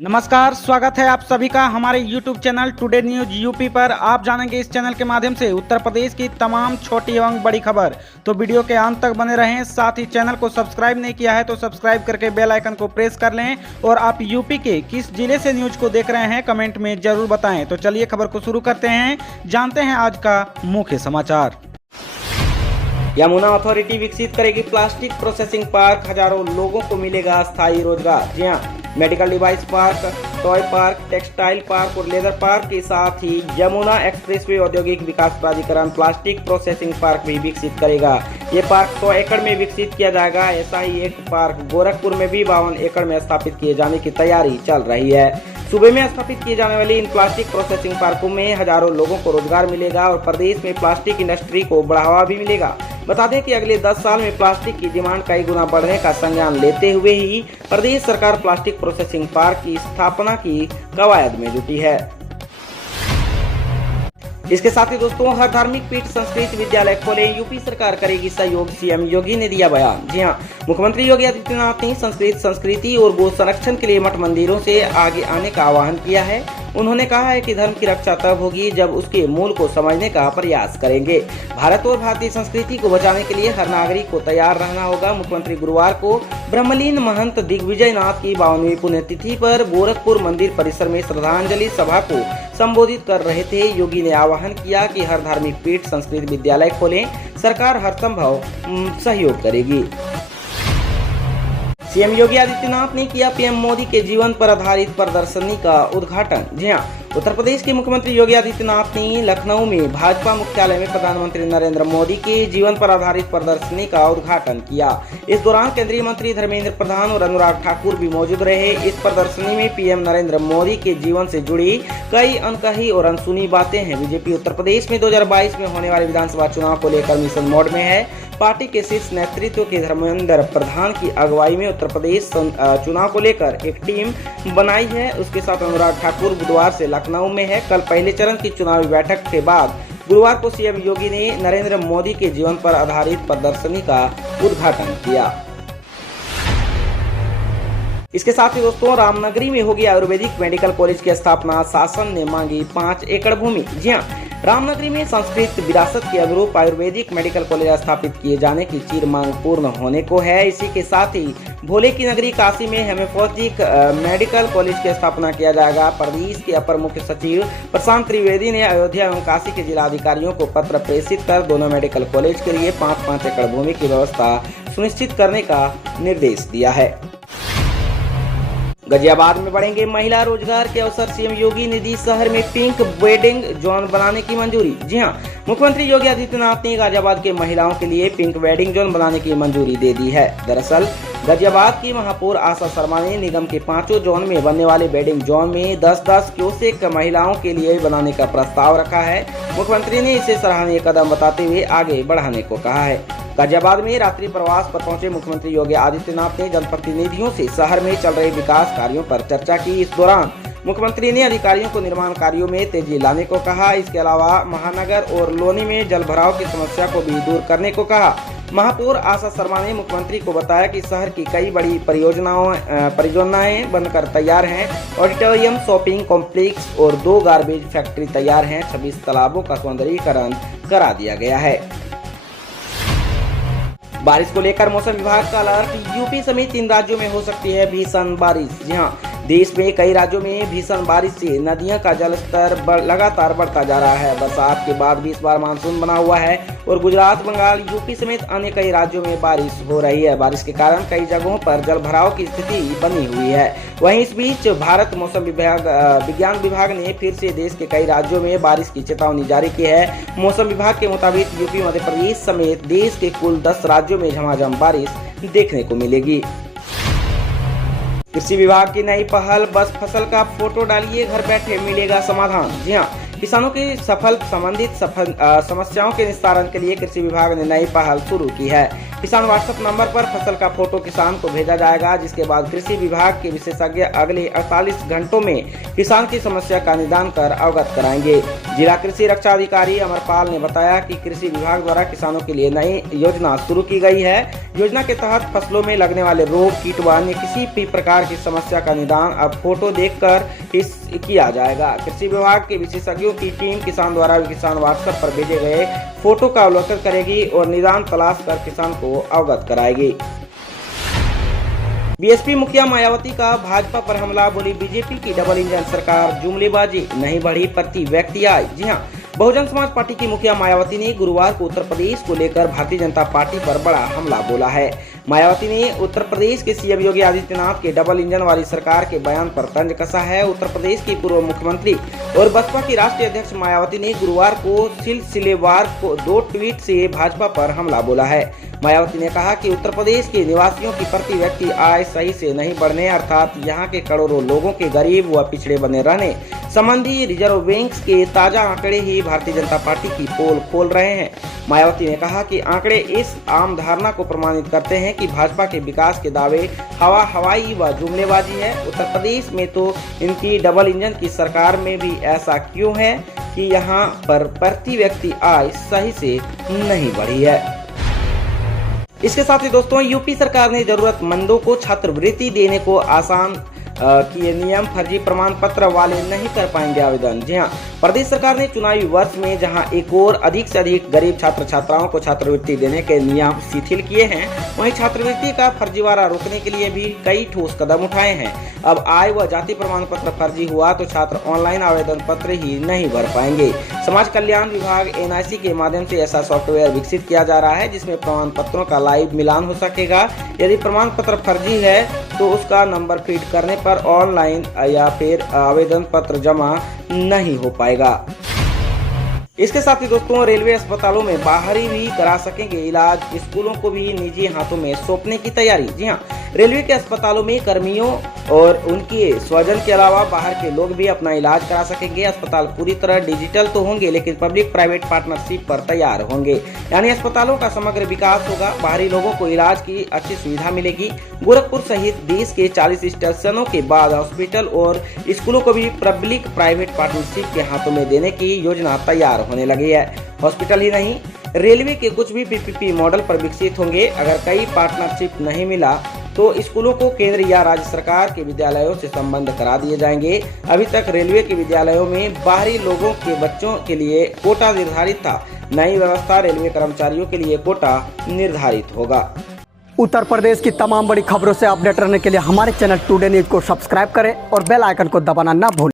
नमस्कार, स्वागत है आप सभी का हमारे YouTube channel today news UP पर। आप जानेंगे इस चैनल के माध्यम से उत्तर प्रदेश की तमाम छोटी एवं बड़ी खबर। तो वीडियो के अंत तक बने रहें। साथ ही चैनल को सब्सक्राइब नहीं किया है तो सब्सक्राइब करके बेल आइकन को प्रेस कर लें। और आप यूपी के किस जिले से न्यूज को देख रहे हैं कमेंट में जरूर बताएं। तो चलिए खबर को शुरू करते हैं, जानते हैं आज का मुख्य समाचार। यमुना अथॉरिटी विकसित करेगी प्लास्टिक प्रोसेसिंग पार्क, हजारों लोगों को मिलेगा स्थायी रोजगार। जी हाँ, medical device park, toy park, textile park और लेदर पार्क के साथ ही यमुना एक्सप्रेसवे औद्योगिक विकास प्राधिकरण प्लास्टिक प्रोसेसिंग पार्क भी विकसित करेगा। ये पार्क 100 एकड़ में विकसित किया जाएगा। ऐसा ही एक पार्क गोरखपुर में भी 52 एकड़ में स्थापित किए जाने की तैयारी चल रही है। सूबे में स्थापित किए जाने वाली इन प्लास्टिक प्रोसेसिंग पार्कों में हजारों लोगों को रोजगार मिलेगा और प्रदेश में प्लास्टिक इंडस्ट्री को बढ़ावा भी मिलेगा। बता दें कि अगले 10 साल में प्लास्टिक की डिमांड कई गुना बढ़ने का संज्ञान लेते हुए ही प्रदेश सरकार प्लास्टिक प्रोसेसिंग पार्क की स्थापना की कवायद में जुटी है। इसके साथ ही दोस्तों, हर धार्मिक पीठ संस्कृत विद्यालय खोले, यूपी सरकार करेगी सहयोग, सीएम योगी ने दिया बयान। जी हां, मुख्यमंत्री योगी आदित्यनाथ ने संस्कृत संस्कृति और गो संरक्षण के लिए मठ मंदिरों से आगे आने का आह्वान किया है। उन्होंने कहा है कि धर्म की रक्षा तब होगी जब उसके मूल को समझने का प्रयास करेंगे। भारत और भारतीय संस्कृति को बचाने के लिए हर नागरिक को तैयार रहना होगा। मुख्यमंत्री गुरुवार को ब्रह्मलीन महंत दिग्विजय नाथ की 52वीं पुण्यतिथि पर गोरखपुर मंदिर परिसर में श्रद्धांजलि सभा को संबोधित कर रहे थे। योगी ने आह्वान किया कि हर धार्मिक पीठ संस्कृत विद्यालय खोलें, सरकार हर संभव सहयोग करेगी। सीएम योगी आदित्यनाथ ने किया पीएम मोदी के जीवन पर आधारित प्रदर्शनी का उद्घाटन। जी हां, उत्तर प्रदेश के मुख्यमंत्री योगी आदित्यनाथ ने लखनऊ में भाजपा मुख्यालय में प्रधानमंत्री नरेंद्र मोदी के जीवन पर आधारित प्रदर्शनी का उद्घाटन किया। इस दौरान केंद्रीय मंत्री धर्मेंद्र प्रधान और अनुराग ठाकुर भी मौजूद रहे। इस प्रदर्शनी में पीएम नरेंद्र मोदी के जीवन से जुड़ी कई अनकही और अनसुनी बातें हैं। बीजेपी उत्तर प्रदेश में 2022 में होने वाले विधानसभा चुनाव को लेकर मिशन मोड में है। पार्टी के शीर्ष नेतृत्व के धर्मेंद्र प्रधान की अगुवाई में उत्तर प्रदेश चुनाव को लेकर एक टीम बनाई है। उसके साथ अनुराग ठाकुर बुधवार से लखनऊ में है। कल पहले चरण की चुनावी बैठक के बाद गुरुवार को सीएम योगी ने नरेंद्र मोदी के जीवन पर आधारित प्रदर्शनी का उद्घाटन किया। इसके साथ ही दोस्तों, रामनगरी में होगी आयुर्वेदिक मेडिकल कॉलेज की स्थापना, शासन ने मांगी 5 एकड़ भूमि। जी हां, रामनगरी में संस्कृत विरासत के अनुरूप आयुर्वेदिक मेडिकल कॉलेज स्थापित किए जाने की चिर मांग पूर्ण होने को है। इसी के साथ ही भोले की नगरी काशी में हेमोपैथिक मेडिकल कॉलेज की स्थापना किया जाएगा। प्रदेश के अपर मुख्य सचिव प्रशांत त्रिवेदी ने अयोध्या एवं काशी के जिला अधिकारियों को पत्र प्रेषित कर दोनों मेडिकल कॉलेज के लिए 5-5 एकड़ भूमि की व्यवस्था सुनिश्चित करने का निर्देश दिया है। गाजियाबाद में बढ़ेंगे महिला रोजगार के अवसर, सीएम योगी ने दी शहर में पिंक वेडिंग जोन बनाने की मंजूरी। जी हां, मुख्यमंत्री योगी आदित्यनाथ ने गाजियाबाद के महिलाओं के लिए पिंक वेडिंग जोन बनाने की मंजूरी दे दी है। दरअसल गाजियाबाद की महापौर आशा शर्मा ने निगम के 5 जोन में बनने वाले वेडिंग जोन में 10-10 क्यूसेक महिलाओं के लिए बनाने का प्रस्ताव रखा है। मुख्यमंत्री ने इसे सराहनीय कदम बताते हुए आगे बढ़ाने को कहा है। गाजियाबाद में रात्रि प्रवास पर पहुंचे मुख्यमंत्री योगी आदित्यनाथ ने जनप्रतिनिधियों से शहर में चल रहे विकास कार्यों पर चर्चा की। इस दौरान मुख्यमंत्री ने अधिकारियों को निर्माण कार्यों में तेजी लाने को कहा। इसके अलावा महानगर और लोनी में जल भराव की समस्या को भी दूर करने को कहा। महापौर आशा शर्मा ने मुख्यमंत्री को बताया कि शहर की कई बड़ी परियोजनाएं बनकर तैयार हैं। ऑडिटोरियम, शॉपिंग कॉम्प्लेक्स और 2 गार्बेज फैक्ट्री तैयार हैं। 26 तालाबों का सौंदर्यीकरण करा दिया गया है। बारिश को लेकर मौसम विभाग का अलर्ट, यूपी समेत 3 राज्यों में हो सकती है भीषण बारिश। जी हां, देश में कई राज्यों में भीषण बारिश से नदियों का जलस्तर लगातार बढ़ता जा रहा है। बरसात के बाद भी इस बार मानसून बना हुआ है और गुजरात, बंगाल, यूपी समेत अन्य कई राज्यों में बारिश हो रही है। बारिश के कारण कई जगहों पर जल भराव की स्थिति बनी हुई है। वहीं इस बीच भारत मौसम विज्ञान विभाग ने फिर से देश के कई राज्यों में बारिश की चेतावनी जारी की है। मौसम विभाग के मुताबिक यूपी, मध्य प्रदेश समेत देश के कुल 10 राज्यों में झमाझम बारिश देखने को मिलेगी। कृषि विभाग की नई पहल, बस फसल का फोटो डालिए, घर बैठे मिलेगा समाधान। जी हां, किसानों की संबंधित समस्याओं के निस्तारण के लिए कृषि विभाग ने नई पहल शुरू की है। किसान व्हाट्सएप नंबर पर फसल का फोटो किसान को भेजा जाएगा, जिसके बाद कृषि विभाग के विशेषज्ञ अगले 48 घंटों में किसान की समस्या का निदान कर अवगत कराएंगे। जिला कृषि रक्षा अधिकारी अमरपाल ने बताया कि कृषि विभाग द्वारा किसानों के लिए नई योजना शुरू की गई है। योजना के तहत फसलों में लगने वाले रोग, कीट व अन्य किसी भी प्रकार की समस्या का निदान अब फोटो देखकर ही किया जाएगा। कृषि विभाग के विशेषज्ञों की टीम किसान द्वारा किसान व्हाट्सएप पर भेजे गए फोटो का अवलोकन करेगी और निदान तलाश कर किसान को अवगत कराएगी। बीएसपी मुखिया मायावती का भाजपा पर हमला, बोली बीजेपी की डबल इंजन सरकार, जुमलेबाजी नहीं बढ़ी प्रति व्यक्ति आय। जी हां, बहुजन समाज पार्टी की मुखिया मायावती ने गुरुवार को उत्तर प्रदेश को लेकर भारतीय जनता पार्टी पर बड़ा हमला बोला है। मायावती ने उत्तर प्रदेश के सीएम योगी आदित्यनाथ के डबल इंजन वाली सरकार के बयान पर तंज कसा है। उत्तर प्रदेश की पूर्व मुख्यमंत्री और बसपा की राष्ट्रीय अध्यक्ष मायावती ने गुरुवार को सिलसिलेवार को 2 ट्वीट से भाजपा पर हमला बोला है। मायावती ने कहा कि उत्तर प्रदेश के निवासियों की प्रति व्यक्ति आय सही से नहीं बढ़ने, अर्थात यहां के करोड़ों लोगों के गरीब व पिछड़े बने रहने संबंधी रिजर्व बैंक के ताजा आंकड़े ही भारतीय जनता पार्टी की पोल खोल रहे हैं। मायावती ने कहा कि आंकड़े इस आम धारणा को प्रमाणित करते हैं कि भाजपा के विकास के दावे हवाई व जुमलेबाजी है। उत्तर प्रदेश में तो इनकी डबल इंजन की सरकार में भी ऐसा क्यों है कि यहाँ पर प्रति व्यक्ति आय सही से नहीं बढ़ी है। इसके साथ ही दोस्तों, यूपी सरकार ने जरूरतमंदों को छात्रवृत्ति देने को आसान किए नियम, फर्जी प्रमाण पत्र वाले नहीं कर पाएंगे आवेदन। जी हां, प्रदेश सरकार ने चुनावी वर्ष में जहां एक और अधिक से अधिक गरीब छात्र छात्राओं को छात्रवृत्ति देने के नियम शिथिल किए हैं, वहीं छात्रवृत्ति का फर्जीवाड़ा रोकने के लिए भी कई ठोस कदम उठाए हैं। अब आय व जाति प्रमाण पत्र फर्जी हुआ तो छात्र ऑनलाइन आवेदन पत्र ही नहीं भर पाएंगे। समाज कल्याण विभाग एनआईसी के माध्यम से ऐसा सॉफ्टवेयर विकसित किया जा रहा है जिसमें प्रमाण पत्रों का लाइव मिलान हो सकेगा। यदि प्रमाण पत्र फर्जी है तो उसका नंबर फीड करने पर ऑनलाइन या फिर आवेदन पत्र जमा नहीं हो पाएगा। इसके साथ ही दोस्तों, रेलवे अस्पतालों में बाहरी भी करा सकेंगे इलाज, स्कूलों को भी निजी हाथों में सौंपने की तैयारी। जी हां, रेलवे के अस्पतालों में कर्मियों और उनके स्वजन के अलावा बाहर के लोग भी अपना इलाज करा सकेंगे। अस्पताल पूरी तरह डिजिटल तो होंगे लेकिन पब्लिक प्राइवेट पार्टनरशिप पर तैयार होंगे, यानी अस्पतालों का समग्र विकास होगा। बाहरी लोगों को इलाज की अच्छी सुविधा मिलेगी। गोरखपुर सहित देश के 40 स्टेशनों के बाद हॉस्पिटल और स्कूलों को भी पब्लिक प्राइवेट पार्टनरशिप के हाथों में देने की योजना तैयार होने लगी है। हॉस्पिटल ही नहीं, रेलवे के कुछ भी पीपीपी मॉडल पर विकसित होंगे। अगर कई पार्टनरशिप नहीं मिला तो स्कूलों को केंद्र या राज्य सरकार के विद्यालयों से संबंध करा दिए जाएंगे। अभी तक रेलवे के विद्यालयों में बाहरी लोगों के बच्चों के लिए कोटा निर्धारित था। नई व्यवस्था रेलवे कर्मचारियों के लिए कोटा निर्धारित होगा। उत्तर प्रदेश की तमाम बड़ी खबरों से अपडेट रहने के लिए हमारे चैनल टुडे न्यूज को सब्सक्राइब करें और बेल आइकन को दबाना ना भूलें।